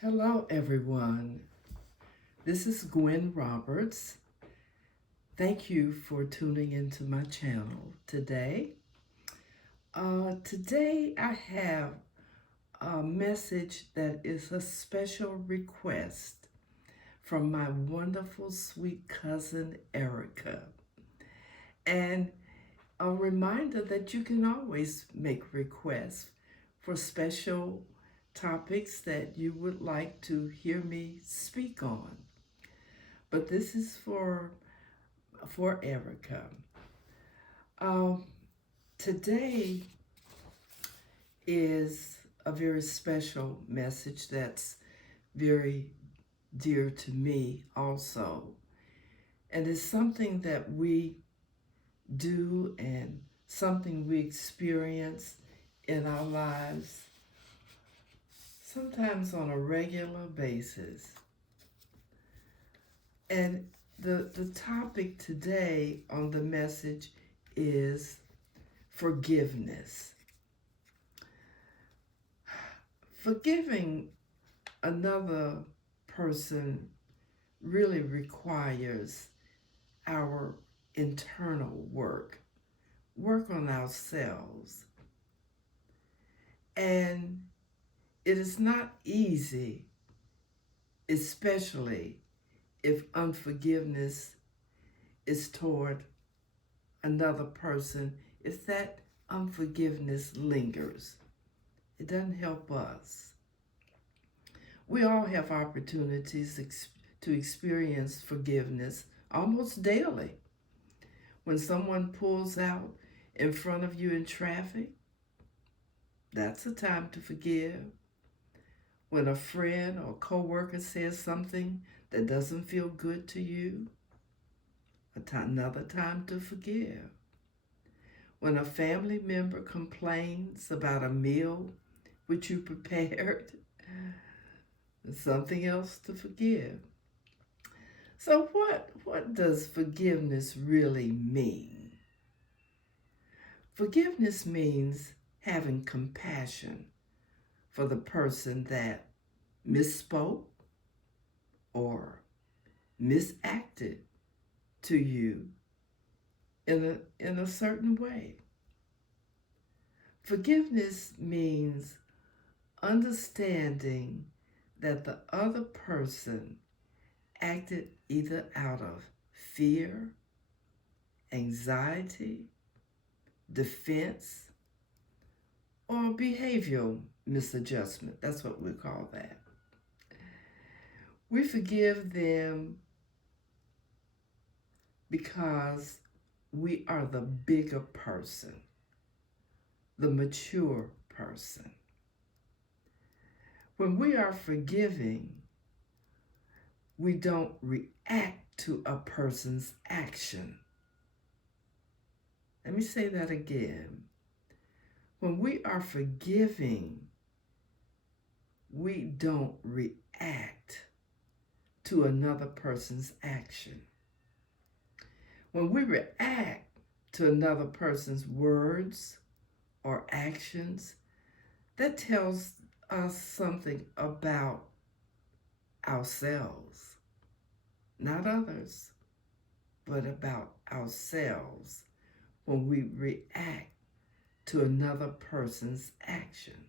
Hello, everyone. This is Gwen Roberts. Thank you for tuning into my channel today. Today, I have a message that is a special request from my wonderful, sweet cousin, Erica. And a reminder that you can always make requests for special topics that you would like to hear me speak on. But this is for Erica. Um, Today is a very special message that's very dear to me also. And it's something that we do and something we experience in our lives, sometimes on a regular basis. And the topic today on the message is forgiveness. Forgiving another person really requires our internal work on ourselves. And it is not easy, especially if unforgiveness is toward another person, if that unforgiveness lingers. It doesn't help us. We all have opportunities to experience forgiveness almost daily. When someone pulls out in front of you in traffic, that's a time to forgive. When a friend or coworker says something that doesn't feel good to you, another time to forgive. When a family member complains about a meal which you prepared, something else to forgive. So what does forgiveness really mean? Forgiveness means having compassion for the person that misspoke or misacted to you in a certain way. Forgiveness means understanding that the other person acted either out of fear, anxiety, defense, or behavioral misadjustment. That's what we call that. We forgive them because we are the bigger person, the mature person. When we are forgiving, we don't react to a person's action. Let me say that again. When we are forgiving, we don't react to another person's action. When we react to another person's words or actions, that tells us something about ourselves, not others, but about ourselves when we react to another person's action.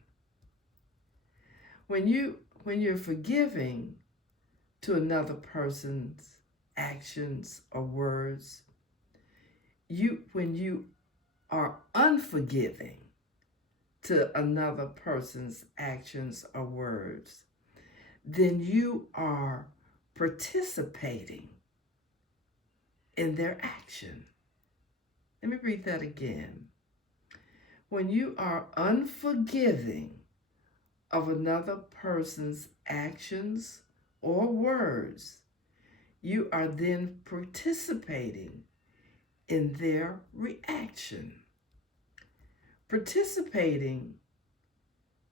When you're forgiving to another person's actions or words, when you are unforgiving to another person's actions or words, then you are participating in their action. Let me read that again. When you are unforgiving of another person's actions or words, you are then participating in their reaction. Participating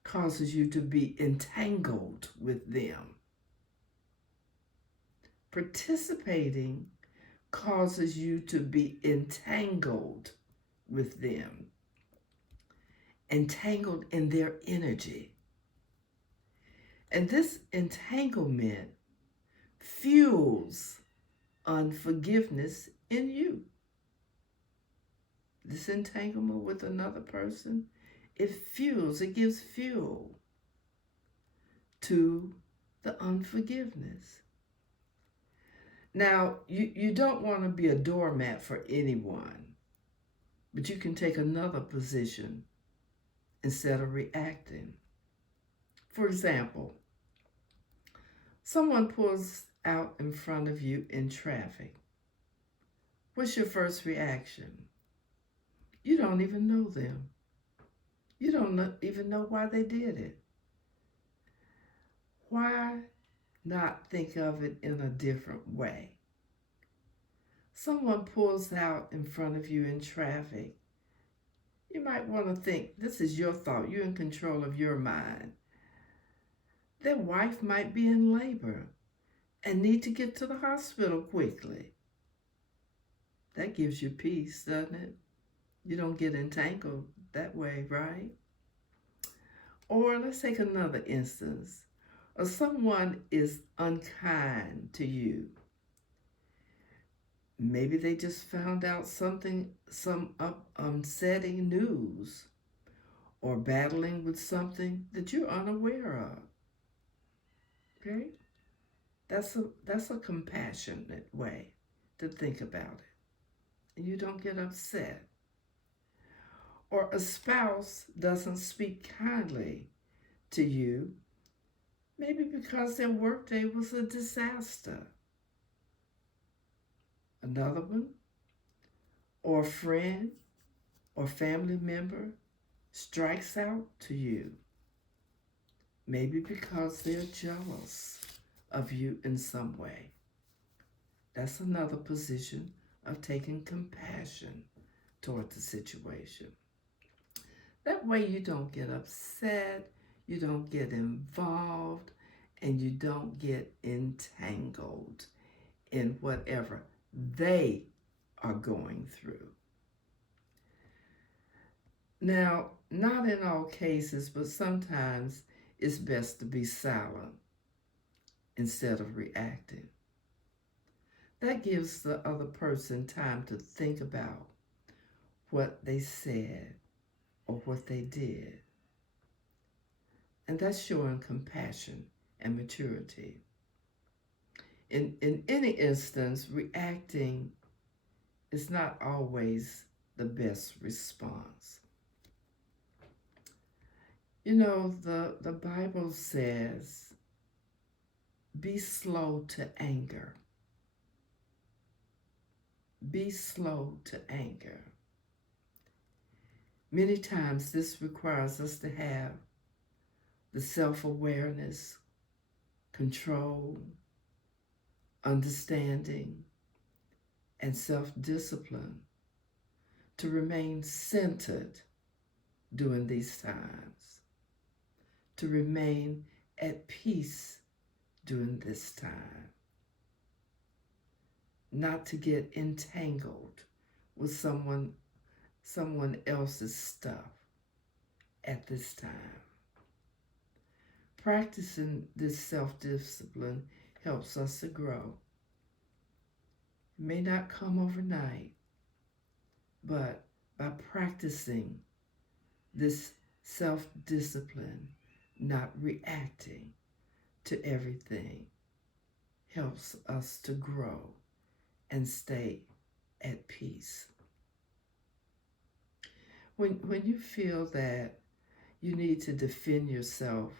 causes you to be entangled with them. Participating causes you to be entangled with them, entangled in their energy. And this entanglement fuels unforgiveness in you. This entanglement with another person, it gives fuel to the unforgiveness. Now, you don't want to be a doormat for anyone, but you can take another position instead of reacting. For example, someone pulls out in front of you in traffic. What's your first reaction? You don't even know them. You don't even know why they did it. Why not think of it in a different way? Someone pulls out in front of you in traffic. You might want to think, this is your thought. You're in control of your mind. Their wife might be in labor and need to get to the hospital quickly. That gives you peace, doesn't it? You don't get entangled that way, right? Or let's take another instance. Or someone is unkind to you. Maybe they just found out some upsetting news, or battling with something that you're unaware of. Okay? That's a compassionate way to think about it. And you don't get upset. Or a spouse doesn't speak kindly to you, maybe because their workday was a disaster. Another one, or a friend or family member strikes out to you, maybe because they're jealous of you in some way. That's another position of taking compassion toward the situation. That way you don't get upset, you don't get involved, and you don't get entangled in whatever they are going through. Now, not in all cases, but sometimes it's best to be silent instead of reacting. That gives the other person time to think about what they said or what they did. And that's showing compassion and maturity. In any instance, reacting is not always the best response. You know, the Bible says, be slow to anger. Be slow to anger. Many times this requires us to have the self-awareness, control, understanding, and self-discipline to remain centered during these times, to remain at peace during this time, not to get entangled with someone else's stuff at this time. Practicing this self-discipline helps us to grow. It may not come overnight, but by practicing this self-discipline, not reacting to everything, helps us to grow and stay at peace. When you feel that you need to defend yourself,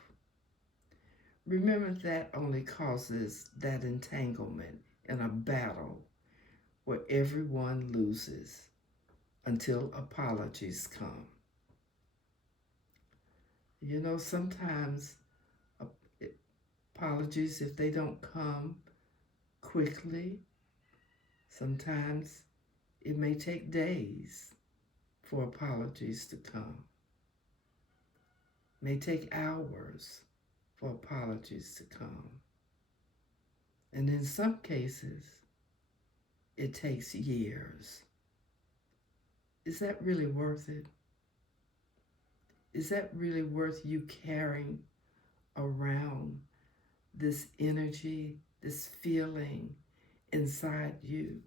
remember that only causes that entanglement in a battle where everyone loses until apologies come. You know, sometimes apologies, if they don't come quickly, sometimes it may take days for apologies to come. It may take hours for apologies to come. And in some cases, it takes years. Is that really worth it? Is that really worth you carrying around this energy, this feeling inside you.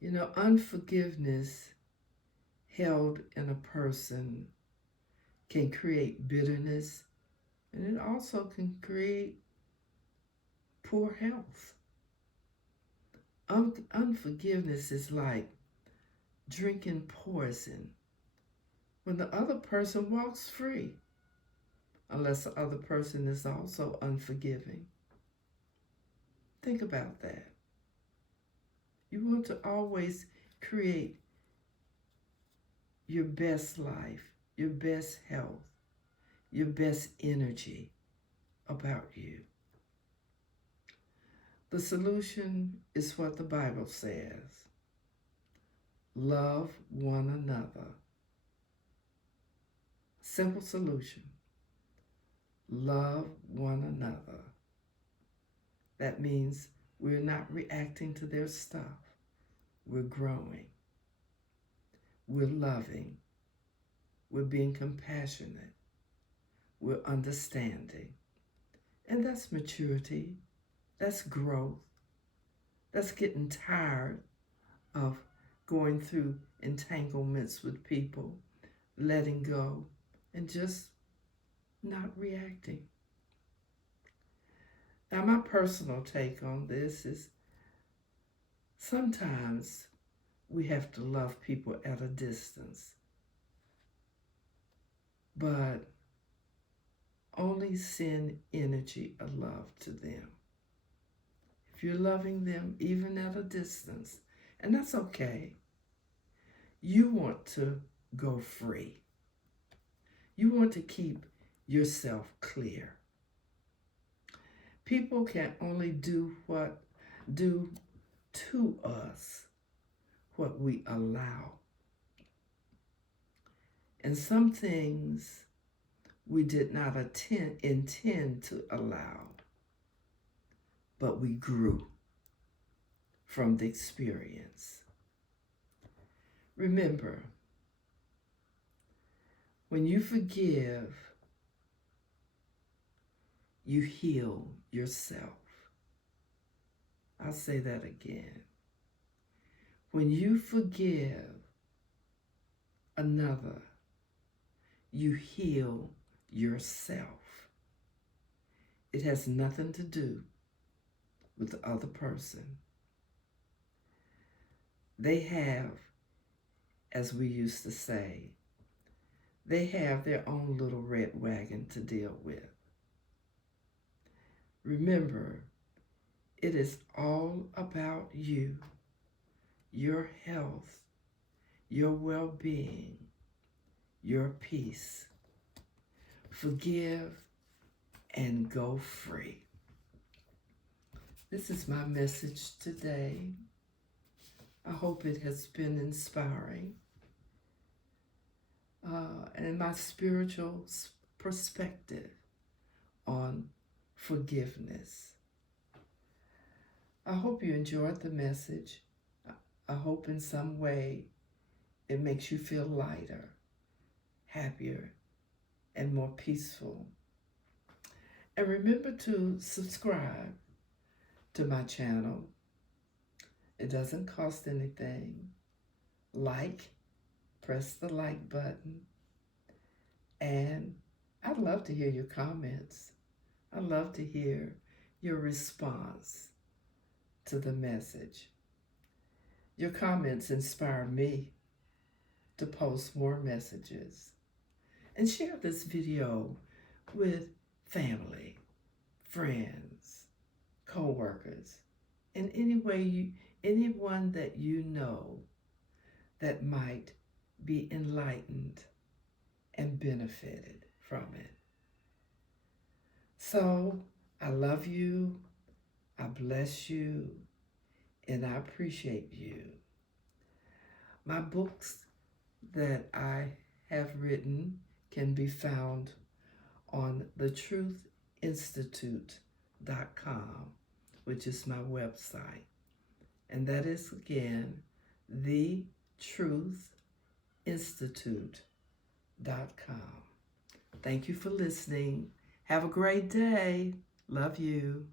You know, unforgiveness held in a person can create bitterness, and it also can create poor health. Unforgiveness is like drinking poison when the other person walks free, unless the other person is also unforgiving. Think about that. You want to always create your best life, your best health, your best energy about you. The solution is what the Bible says. Love one another. Simple solution. Love one another. That means we're not reacting to their stuff. We're growing. We're loving. We're being compassionate. We're understanding. And that's maturity. That's growth. That's getting tired of going through entanglements with people, letting go, and just not reacting. Now, my personal take on this is sometimes we have to love people at a distance, but only send energy of love to them. If you're loving them even at a distance, and that's okay, you want to go free. You want to keep yourself clear. People can only do to us what we allow. And some things we did not intend to allow, but we grew from the experience. Remember, when you forgive, you heal yourself. I'll say that again. When you forgive another, you heal yourself. It has nothing to do with the other person. They have, as we used to say, they have their own little red wagon to deal with. Remember, it is all about you, your health, your well-being, your peace. Forgive and go free. This is my message today. I hope it has been inspiring. And my spiritual perspective on forgiveness. I hope you enjoyed the message. I hope in some way it makes you feel lighter, happier, and more peaceful. And remember to subscribe to my channel. It doesn't cost anything. Press the like button. And I'd love to hear your comments. I'd love to hear your response to the message. Your comments inspire me to post more messages. And share this video with family, friends, co-workers, and anyone that you know that might be enlightened and benefited from it. So, I love you, I bless you, and I appreciate you. My books that I have written can be found on thetruthinstitute.com, which is my website. And that is, again, thetruthinstitute.com. Thank you for listening. Have a great day. Love you.